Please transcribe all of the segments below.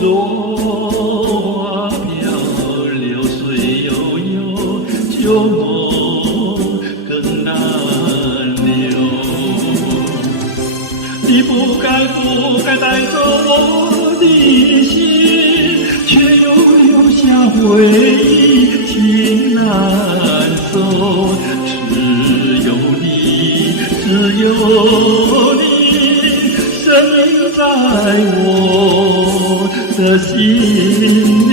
落花飘流水悠悠，旧梦更难留。你不该带走我的心，却又留下回忆，情难收。只有你，深留在我的心里。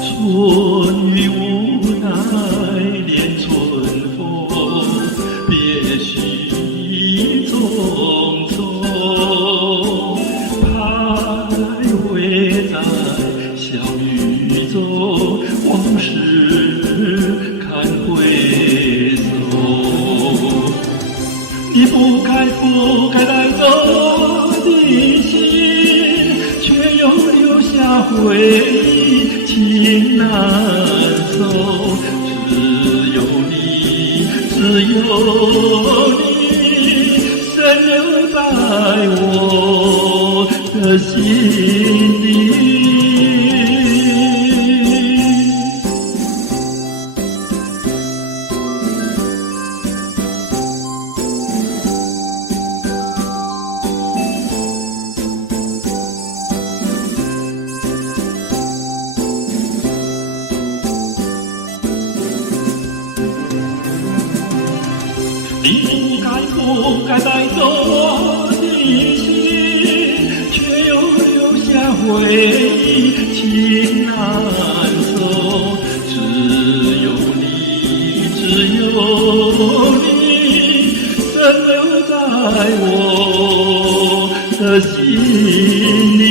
春雨无奈连春风，别绪匆匆，徘徊在小雨中，往事看回首。你不该带走我的心，却又留下回忆，情难收。只有你，深留在我的心里。你不该带走我的心，却又留下回忆，情难收。只有你，深留在我的心里。